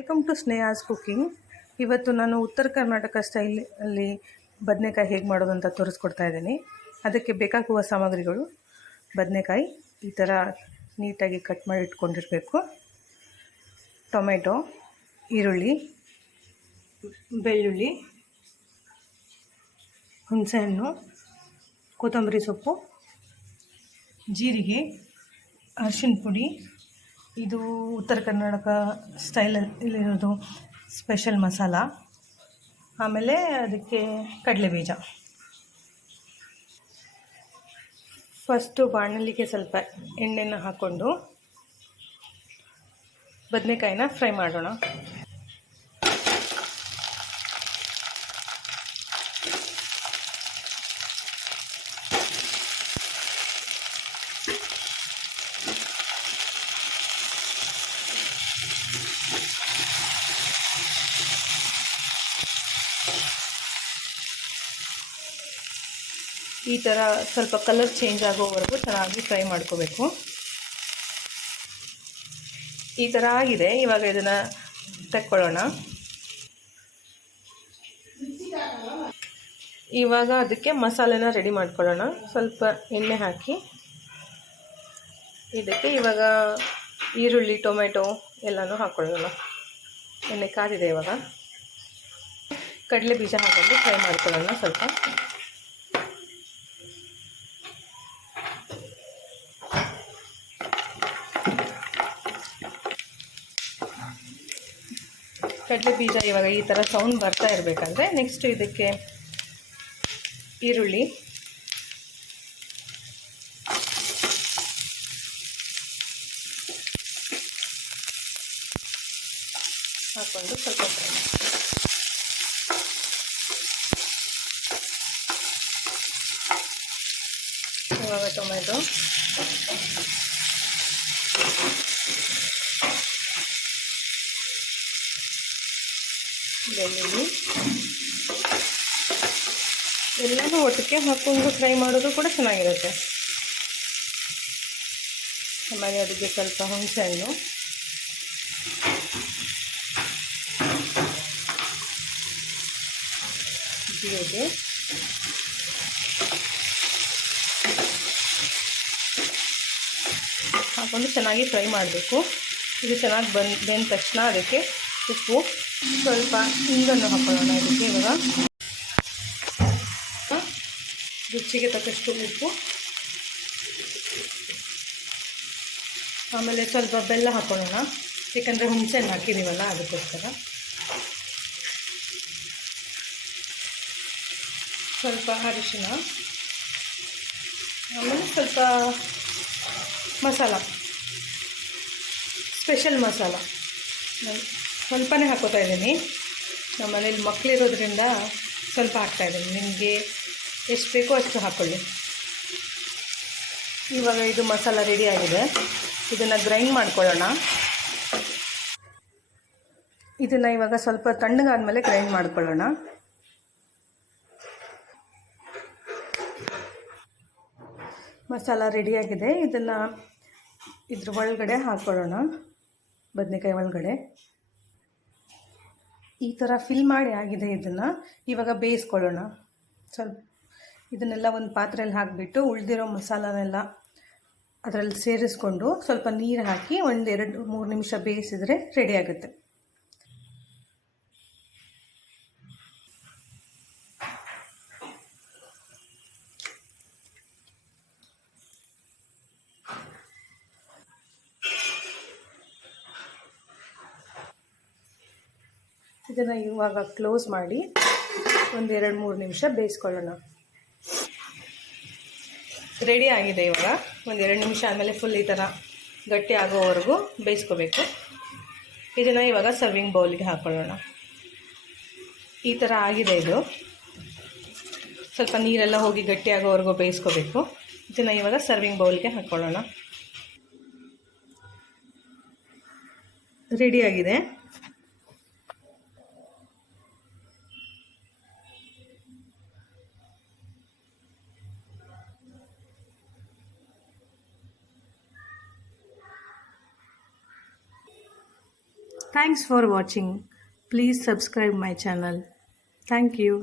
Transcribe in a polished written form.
Welcome to ಸ್ನೇಹಾಸ್ cooking. ಇವತ್ತು ನಾನು ಉತ್ತರ ಕರ್ನಾಟಕ ಸ್ಟೈಲಲ್ಲಿ ಬದನೆಕಾಯಿ ಹೇಗೆ ಮಾಡೋದು ಅಂತ ತೋರಿಸ್ಕೊಡ್ತಾ ಇದ್ದೀನಿ. ಅದಕ್ಕೆ ಬೇಕಾಗುವ ಸಾಮಗ್ರಿಗಳು: ಬದನೆಕಾಯಿ ಈ ಥರ ನೀಟಾಗಿ ಕಟ್ ಮಾಡಿ ಇಟ್ಕೊಂಡಿರಬೇಕು, ಟೊಮೆಟೊ, ಈರುಳ್ಳಿ, ಬೆಳ್ಳುಳ್ಳಿ, ಹುಣಸೆಹಣ್ಣು, ಕೊತ್ತಂಬರಿ ಸೊಪ್ಪು, ಜೀರಿಗೆ, ಅರಿಶಿನ ಪುಡಿ. ಇದು ಉತ್ತರ ಕರ್ನಾಟಕ ಸ್ಟೈಲಲ್ಲಿರೋದು ಸ್ಪೆಷಲ್ ಮಸಾಲ. ಆಮೇಲೆ ಅದಕ್ಕೆ ಕಡಲೆಬೀಜ. ಫಸ್ಟು ಬಾಣಲಿಗೆ ಸ್ವಲ್ಪ ಎಣ್ಣೆನ ಹಾಕ್ಕೊಂಡು ಬದನೆಕಾಯಿನ ಫ್ರೈ ಮಾಡೋಣ. ಈ ಥರ ಸ್ವಲ್ಪ ಕಲರ್ ಚೇಂಜ್ ಆಗೋವರೆಗೂ ಚೆನ್ನಾಗಿ ಫ್ರೈ ಮಾಡ್ಕೋಬೇಕು. ಈ ಥರ ಆಗಿದೆ. ಇವಾಗ ಇದನ್ನು ತೆಕ್ಕೊಳ್ಳೋಣ. ಇವಾಗ ಅದಕ್ಕೆ ಮಸಾಲೆನ ರೆಡಿ ಮಾಡ್ಕೊಳ್ಳೋಣ. ಸ್ವಲ್ಪ ಎಣ್ಣೆ ಹಾಕಿ ಇದಕ್ಕೆ ಇವಾಗ ಈರುಳ್ಳಿ, ಟೊಮೆಟೊ ಎಲ್ಲನೂ ಹಾಕ್ಕೊಳ್ಳೋಣ. ಎಣ್ಣೆ ಕಾದಿದೆ. ಇವಾಗ ಕಡಲೆ ಬೀಜ ಹಾಕೊಂಡು ಫ್ರೈ ಮಾಡ್ಕೊಳ್ಳೋಣ. ಸ್ವಲ್ಪ ಕಡಲೆ ಬೀಜ ಇವಾಗ ಈ ಥರ ಸೌಂಡ್ ಬರ್ತಾ ಇರಬೇಕಂದ್ರೆ ನೆಕ್ಸ್ಟ್ ಇದಕ್ಕೆ ಈರುಳ್ಳಿ, ಹಾಕ್ಕೊಂಡು ಸ್ವಲ್ಪ ಫ್ರೈ ಮಾಡಿ. ಇವಾಗ ಟೊಮೆಟೊ, ಬೆಳ್ಳುಳ್ಳಿ ಎಲ್ಲನೂ ಒಟ್ಟಿಗೆ ಹಾಕ್ಕೊಂಡು ಫ್ರೈ ಮಾಡೋದು ಕೂಡ ಚೆನ್ನಾಗಿರುತ್ತೆ. ಆಮೇಲೆ ಅದಕ್ಕೆ ಸ್ವಲ್ಪ ಹುಣಸೆಹಣ್ಣು, ಜೀರಿಗೆ, ಹಾಕ್ಕೊಂಡು ಚೆನ್ನಾಗಿ ಫ್ರೈ ಮಾಡಬೇಕು. ಇದು ಚೆನ್ನಾಗಿ ಬೆಂದ ತಕ್ಷಣ ಅದಕ್ಕೆ ಉಪ್ಪು, ಸ್ವಲ್ಪ ಹಿಂಗನ್ನು ಹಾಕೊಳ್ಳೋಣ. ಇದಕ್ಕೆ ಇವಾಗ ರುಚಿಗೆ ತಕ್ಕಷ್ಟು ಉಪ್ಪು, ಆಮೇಲೆ ಸ್ವಲ್ಪ ಬೆಲ್ಲ ಹಾಕೊಳ್ಳೋಣ. ಯಾಕಂದರೆ ಹುಣಸೆಹಣ್ಣು ಹಾಕಿದ್ದೀವಲ್ಲ ಅದಕ್ಕೋಸ್ಕರ. ಸ್ವಲ್ಪ ಅರಿಶಿನ, ಆಮೇಲೆ ಸ್ವಲ್ಪ ಮಸಾಲ, ಸ್ಪೆಷಲ್ ಮಸಾಲ ಸ್ವಲ್ಪನೇ ಹಾಕೋತಾ ಇದ್ದೀನಿ. ನಮ್ಮ ಮನೇಲಿ ಮಕ್ಕಳಿರೋದ್ರಿಂದ ಸ್ವಲ್ಪ ಹಾಕ್ತಾಯಿದ್ದೀನಿ. ನಿಮಗೆ ಎಷ್ಟು ಬೇಕೋ ಅಷ್ಟು ಹಾಕ್ಕೊಳ್ಳಿ. ಇವಾಗ ಇದು ಮಸಾಲ ರೆಡಿ ಆಗಿದೆ. ಇದನ್ನು ಗ್ರೈಂಡ್ ಮಾಡ್ಕೊಳ್ಳೋಣ. ಇದನ್ನು ಇವಾಗ ಸ್ವಲ್ಪ ತಣ್ಣಗಾದ್ಮೇಲೆ ಗ್ರೈಂಡ್ ಮಾಡ್ಕೊಳ್ಳೋಣ. ಮಸಾಲ ರೆಡಿಯಾಗಿದೆ. ಇದನ್ನು ಇದ್ರ ಒಳಗಡೆ ಹಾಕ್ಕೊಳ್ಳೋಣ. ಬದನೆಕಾಯಿ ಒಳಗಡೆ ಈ ಥರ ಫಿಲ್ ಮಾಡಿ ಆಗಿದೆ. ಇದನ್ನು ಇವಾಗ ಬೇಯಿಸ್ಕೊಳ್ಳೋಣ. ಸ್ವಲ್ಪ ಇದನ್ನೆಲ್ಲ ಒಂದು ಪಾತ್ರೆಯಲ್ಲಿ ಹಾಕಿಬಿಟ್ಟು ಉಳಿದಿರೋ ಮಸಾಲನೆಲ್ಲ ಅದರಲ್ಲಿ ಸೇರಿಸ್ಕೊಂಡು ಸ್ವಲ್ಪ ನೀರು ಹಾಕಿ 1-2-3 ನಿಮಿಷ ಬೇಯಿಸಿದ್ರೆ ರೆಡಿ ಆಗುತ್ತೆ. ಇದನ್ನು ಇವಾಗ ಕ್ಲೋಸ್ ಮಾಡಿ 1-2-3 ನಿಮಿಷ ಬೇಯಿಸ್ಕೊಳ್ಳೋಣ. ರೆಡಿ ಆಗಿದೆ. ಇವಾಗ 1-2 ನಿಮಿಷ ಆದಮೇಲೆ ಫುಲ್ ಈ ಥರ ಗಟ್ಟಿ ಆಗೋವರೆಗೂ ಬೇಯಿಸ್ಕೋಬೇಕು. ಇದನ್ನು ಇವಾಗ ಸರ್ವಿಂಗ್ ಬೌಲಿಗೆ ಹಾಕ್ಕೊಳ್ಳೋಣ. ಈ ಥರ ಆಗಿದೆ. ಇದು ಸ್ವಲ್ಪ ನೀರೆಲ್ಲ ಹೋಗಿ ಗಟ್ಟಿ ಆಗೋವರೆಗೂ ಬೇಯಿಸ್ಕೋಬೇಕು. ಇದನ್ನು ಇವಾಗ ಸರ್ವಿಂಗ್ ಬೌಲ್ಗೆ ಹಾಕ್ಕೊಳ್ಳೋಣ. ರೆಡಿಯಾಗಿದೆ. Thanks for watching. Please subscribe my channel. Thank you.